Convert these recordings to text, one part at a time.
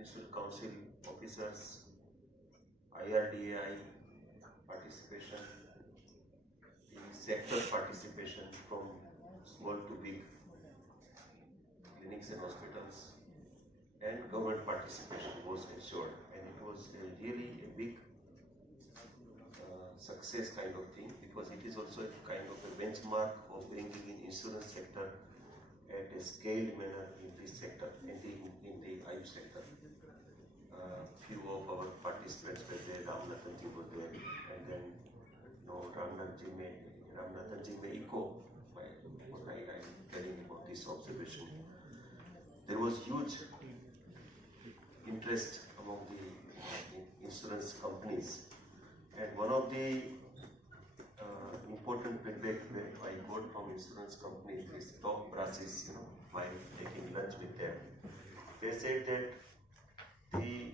Ministerial Council officers, IRDAI participation, the sector participation from small to big clinics and hospitals, and government participation was ensured, and it was really a big success kind of thing, because it is also a kind of a benchmark of bringing in insurance sector at a scaled manner in this sector, in the AYUSH sector. Few of our participants were there, Ramnathanji was there, and then Ramnathanji may echo what I am telling about this observation. There was huge interest among the insurance companies, and one of the important feedback that I got from insurance companies is top brasses, while taking lunch with them. They said that the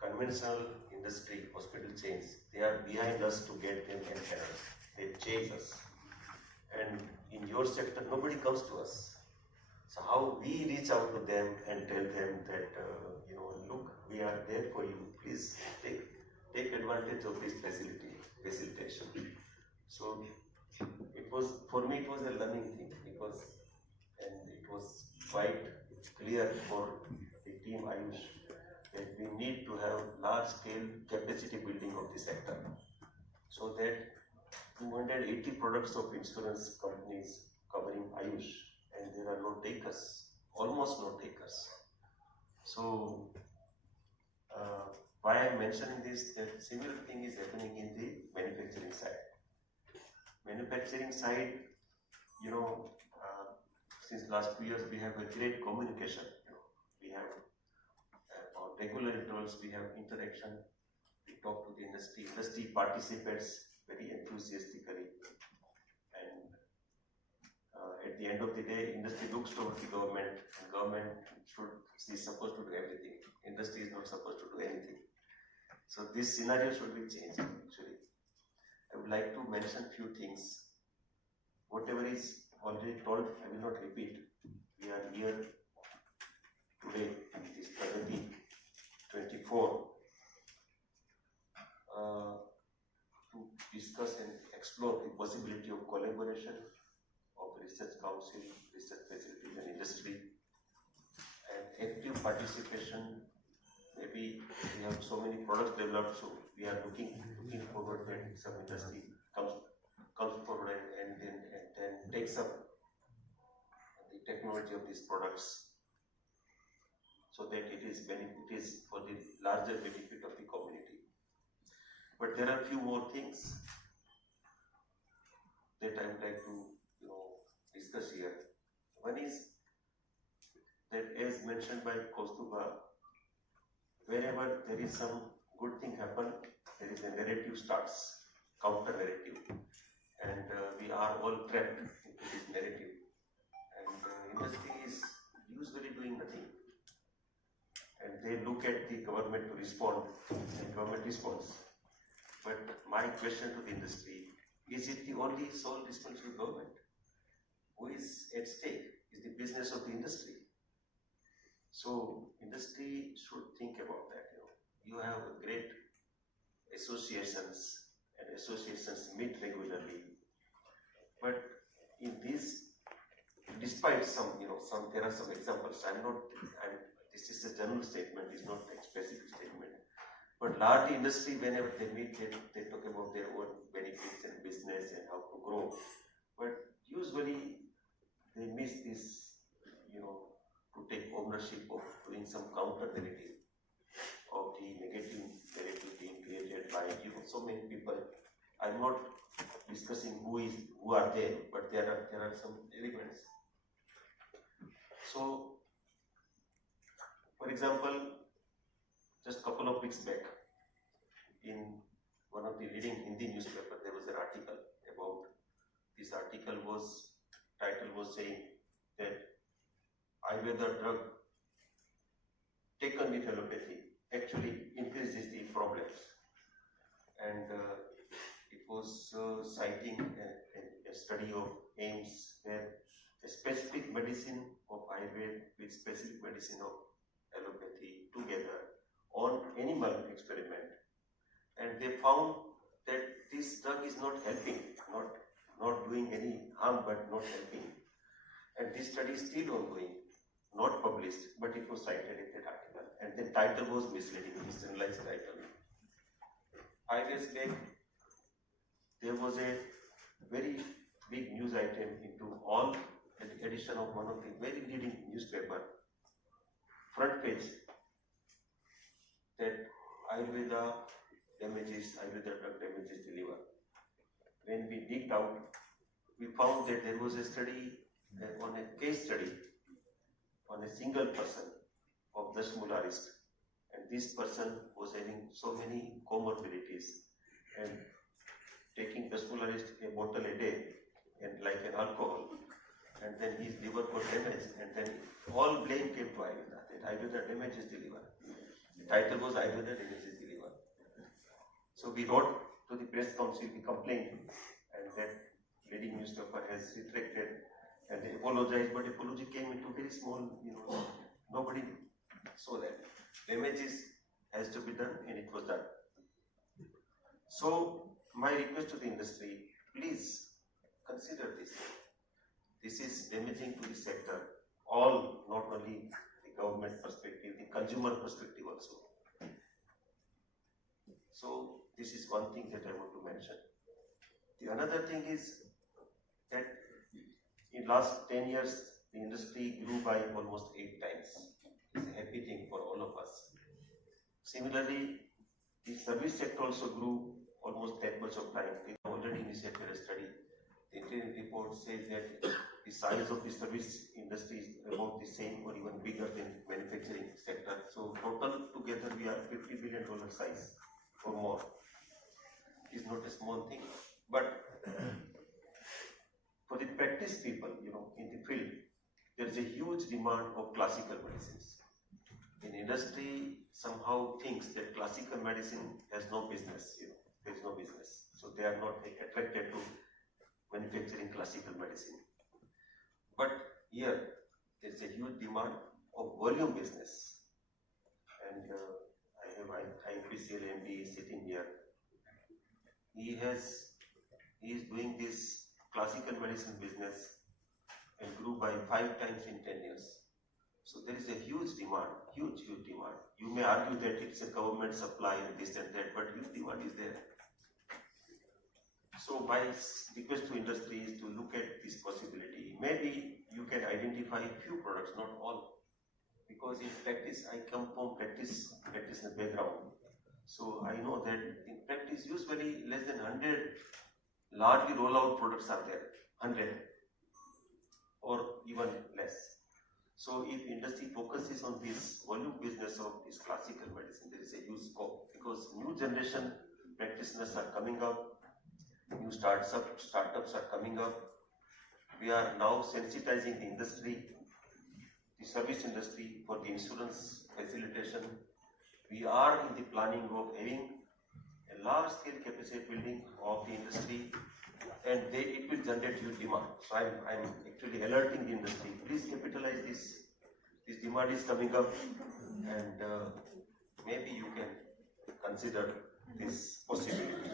conventional industry, hospital chains, they are behind us to get them and us. They chase us. And in your sector, nobody comes to us. So how we reach out to them and tell them that, look, we are there for you. Please take advantage of this facilitation. So for me it was a learning thing, and it was quite clear for the team AYUSH that we need to have large scale capacity building of the sector, so that 280 products of insurance companies covering AYUSH, and there are no takers, almost no takers. So why I am mentioning this, that similar thing is happening in the manufacturing side. Manufacturing side, since last 2 years we have a great communication. We have on regular intervals, we have interaction, we talk to the industry. Industry participates very enthusiastically, and at the end of the day, industry looks towards the government, and government is supposed to do everything. Industry is not supposed to do anything. So this scenario should be changed, actually. I would like to mention few things. Whatever is already told, I will not repeat. We are here today in this PRAGATI 24 to discuss and explore the possibility of collaboration of research council, research facilities and industry, and active participation. Maybe we have so many products developed, so we are looking forward that some industry comes forward and then takes up the technology of these products, so that it is for the larger benefit of the community. But there are few more things that I would like to discuss here. One is that, as mentioned by Kaustuba, wherever there is some good thing happen, there is a narrative starts, counter narrative, and we are all trapped into this narrative, and industry is usually doing nothing, and they look at the government to respond, and government responds. But my question to the industry, is it the only sole responsible government? Who is at stake? Is the business of the industry? So industry should think about that. You have great associations, and associations meet regularly. But in this, despite there are some examples. This is a general statement, it's not a specific statement. But large industry, whenever they meet, they talk about their own benefits and business and how to grow. But usually they miss this, to take ownership of doing some counter narrative of the negative narrative being created by so many people. I'm not discussing who are there, but there are some elements. So, for example, just a couple of weeks back, in one of the leading Hindi newspaper, there was an article about this. Title was saying that Ayurveda drug taken with allopathy actually increases the problems, and it was citing a study of AIMS, where a specific medicine of Ayurveda with specific medicine of allopathy together minimal experiment, and they found that this drug is not helping, not doing any harm, but not helping. And this study is still ongoing, not published, but it was cited in that article. And the title was misleading, misanalyzed title. 5 years back, there was a very big news item into all edition of one of the very leading newspaper, front page, that Ayurveda drug damages the liver. When we digged out, we found that there was a study on a case study on a single person of Dashmularist, and this person was having so many comorbidities and taking Dashmularist a bottle a day and like an alcohol, and then his liver got damaged, and then all blame came to Ayurveda, that Ayurveda damages the liver. The title was Ayurveda damages the liver. So we wrote to the press council, we complained, and that leading newspaper has retracted and they apologized, but apology came into very small, nobody saw that. Damages has to be done, and it was done. So my request to the industry, please consider this. This is damaging to the sector, all, not only the government perspective, the consumer perspective also. So this is one thing that I want to mention. The another thing is that in last 10 years, the industry grew by almost 8 times. It's a happy thing for all of us. Similarly, the service sector also grew almost that much of time. We already initiated a study. The interim report says that the size of the service industry is about the same or even bigger than manufacturing sector. So total together we are $50 billion size or more. It is not a small thing. But for the practice people, in the field, there is a huge demand of classical medicines. In industry, somehow thinks that classical medicine has no business. There is no business, so they are not attracted to manufacturing classical medicine. But here, there is a huge demand of volume business, and I have IPCL MD sitting here. He is doing this classical medicine business and grew by 5 times in 10 years. So there is a huge demand, huge demand. You may argue that it's a government supply and this and that, but huge demand is there. So my request to industry is to look at this possibility. Maybe you can identify few products, not all, because in practice, I come from practice background. So I know that in practice, usually less than 100 largely rollout products are there, 100 or even less. So if industry focuses on this volume business of this classical medicine, there is a huge scope, because new generation practitioners are coming up, new startups are coming up. We are now sensitizing the industry, the service industry, for the insurance facilitation. We are in the planning of having a large scale capacity building of the industry, and it will generate huge demand. So I'm actually alerting the industry, please capitalize this. This demand is coming up, and maybe you can consider this possibility.